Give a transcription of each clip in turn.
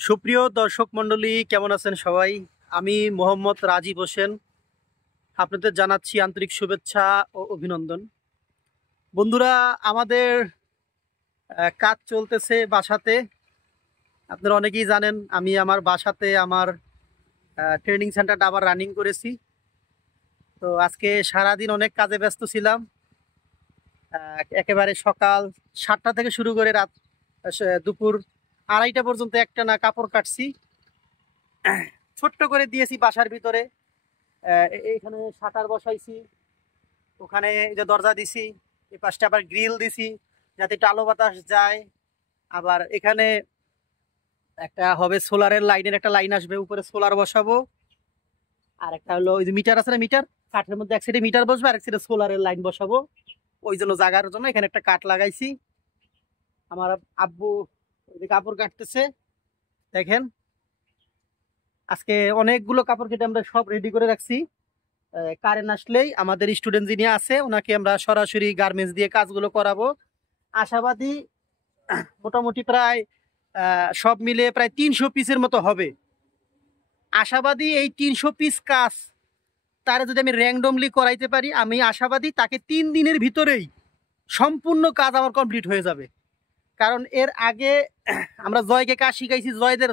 সুপ্রিয় দর্শক মণ্ডলী, কেমন আছেন সবাই? আমি মোহাম্মদ রাজীব হোসেন আপনাদের জানাচ্ছি আন্তরিক শুভেচ্ছা ও অভিনন্দন। বন্ধুরা, আমাদের কাজ চলতেছে বাসাতে। আপনারা অনেকেই জানেন আমি আমার বাসাতে আমার ট্রেনিং সেন্টারটা আবার রানিং করেছি। তো আজকে সারাদিন অনেক কাজে ব্যস্ত ছিলাম। একেবারে সকাল 7টা থেকে শুরু করে রাত দুপুর 2:30টা পর্যন্ত একটানা কাপড় কাটছি। ছোট্ট করে দিয়েছি বাসার ভিতরে। এইখানে শাটার বসাইছি, ওখানে এই যে দরজা দিছি, এই পাশটা আবার গ্রিল দিছি যাতে একটু আলো বাতাস যায়। আবার এখানে একটা হবে সোলারের লাইনের একটা লাইন আসবে, উপরে সোলার বসাবো। আর একটা হলো ওই যে মিটার আছে না, মিটার কাঠের মধ্যে এক সাইডে মিটার বসবে আর এক সাইডে সোলারের লাইন বসাবো। ওই জন্য জায়গার জন্য এখানে একটা কাঠ লাগাইছি। আমার আব্বু ওই কাপড় কাটতেছে, দেখেন। আজকে অনেকগুলো কাপড় কেটে আমরা সব রেডি করে রাখছি। কারেন্ট আসলেই আমাদের স্টুডেন্ট যিনি আছে ওনাকে আমরা সরাসরি গার্মেন্টস দিয়ে কাজগুলো করাবো। আশাবাদী মোটামুটি প্রায় সব মিলে প্রায় 300 পিসের মতো হবে। আশাবাদী এই 300 পিস কাজ তারা যদি আমি র্যান্ডমলি করাইতে পারি, আমি আশাবাদী তাকে 3 দিনের ভিতরেই সম্পূর্ণ কাজ আমার কমপ্লিট হয়ে যাবে। কারণ এর আগে আমরা জয়কে কাজ শিখাইছি,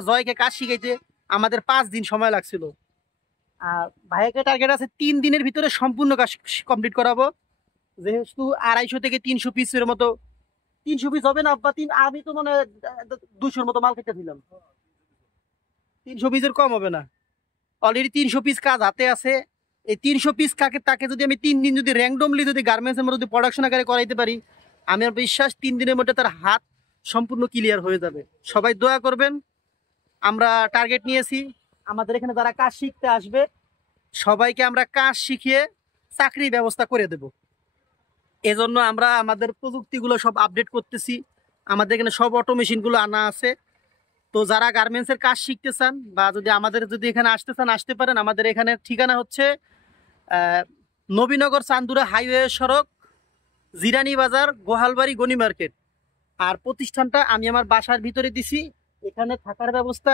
জয়কে কাজ শিখাইতে আমাদের 5 দিন সময় লাগছিল। আর ভাইকে টার্গেট আছে 3 দিনের ভিতরে সম্পূর্ণ কাজ কমপ্লিট করাবো। যেহেতু 250 থেকে 300 পিসের মতো, 300 পিস হবে না বা আমি তো মনে হয় 200-র মতো মাল কেটে দিলাম। 300 পিসের কম হবে না। অলরেডি 300 পিস কাজ হাতে আছে। এই 300 পিস তাকে যদি আমি 3 দিন যদি র্যান্ডমলি যদি গার্মেন্টসের মধ্যে যদি প্রোডাকশন আকারে করাইতে পারি, আমার বিশ্বাস 3 দিনের মধ্যে তার হাত সম্পূর্ণ ক্লিয়ার হয়ে যাবে। সবাই দোয়া করবেন। আমরা টার্গেট নিয়েছি আমাদের এখানে যারা কাজ শিখতে আসবে সবাইকে আমরা কাজ শিখিয়ে চাকরির ব্যবস্থা করে দেব। এজন্য আমরা আমাদের প্রযুক্তিগুলো সব আপডেট করতেছি। আমাদের এখানে সব অটোমেশনগুলো আনা আছে। তো যারা গার্মেন্টসের কাজ শিখতে চান বা আমাদের এখানে আসতে চান, আসতে পারেন। আমাদের এখানে ঠিকানা হচ্ছে নবীনগর চান্দুরা হাইওয়ে সড়ক, জিরানি বাজার, গোহালবাড়ি, গনি মার্কেট। আর প্রতিষ্ঠানটা আমি আমার বাসার ভিতরে দিছি। এখানে থাকার ব্যবস্থা,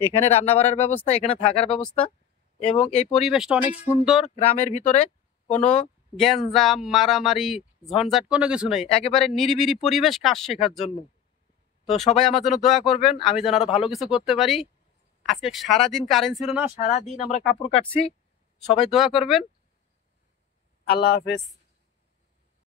এখানে রান্না বাড়ার ব্যবস্থা, এখানে থাকার ব্যবস্থা। এবং এই পরিবেশটা অনেক সুন্দর। গ্রামের ভিতরে কোনো গ্যাঞ্জাম, মারামারি, ঝঞ্ঝাট কোনো কিছু নেই। একেবারে নিরিবিলি পরিবেশ কাজ শেখার জন্য। তো সবাই আমার জন্য দোয়া করবেন, আমি যেন আরো ভালো কিছু করতে পারি। আজকে সারাদিন কারেন্ট ছিল না, সারাদিন আমরা কাপড় কাটছি। সবাই দোয়া করবেন। আল্লাহ হাফেজ।